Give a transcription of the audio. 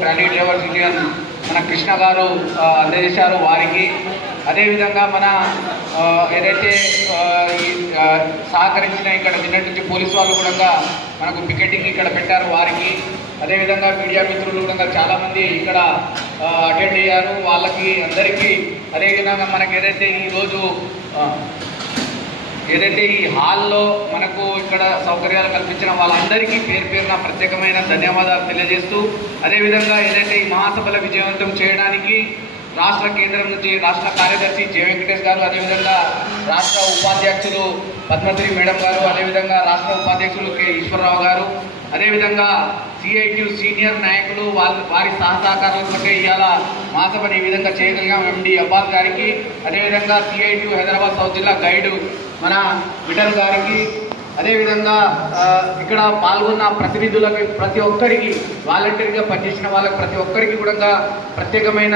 Trolley drivers union మన కృష్ణ గారు అందజేశారు వారికి. అదేవిధంగా మన ఏదైతే సహకరించిన ఇక్కడ నిన్నటి నుంచి పోలీసు వాళ్ళు కూడా మనకు పికెటింగ్ ఇక్కడ పెట్టారు వారికి. అదేవిధంగా మీడియా మిత్రులు కూడా చాలామంది ఇక్కడ అటెండ్ అయ్యారు వాళ్ళకి అందరికీ. అదేవిధంగా మనకి ఏదైతే ఈ హాల్లో మనకు ఇక్కడ సౌకర్యాలు కల్పించిన వాళ్ళందరికీ పేరు పేరున ప్రత్యేకమైన ధన్యవాదాలు తెలియజేస్తూ, అదేవిధంగా ఏదైతే ఈ మహాసభల విజయవంతం చేయడానికి రాష్ట్ర కేంద్రం నుంచి రాష్ట్ర కార్యదర్శి జె వెంకటేష్ గారు, అదేవిధంగా రాష్ట్ర ఉపాధ్యక్షులు పద్మశ్రీ మేడం గారు, అదేవిధంగా రాష్ట్ర ఉపాధ్యక్షులు కె ఈశ్వరరావు గారు, అదేవిధంగా సిఐటియు సీనియర్ నాయకులు వారి సహకారాలతో ఇవాళ మహాసభను ఈ విధంగా చేయగలిగాం. ఎండి అబ్బాస్ గారికి, అదేవిధంగా సిఐటియు హైదరాబాద్ సౌత్ జిల్లా గైడు మన విఠల్ గారికి, అదేవిధంగా ఇక్కడ పాల్గొన్న ప్రతినిధులకి ప్రతి ఒక్కరికి వాలంటీర్గా పనిచేసిన వాళ్ళకి ప్రతి ఒక్కరికి కూడా ప్రత్యేకమైన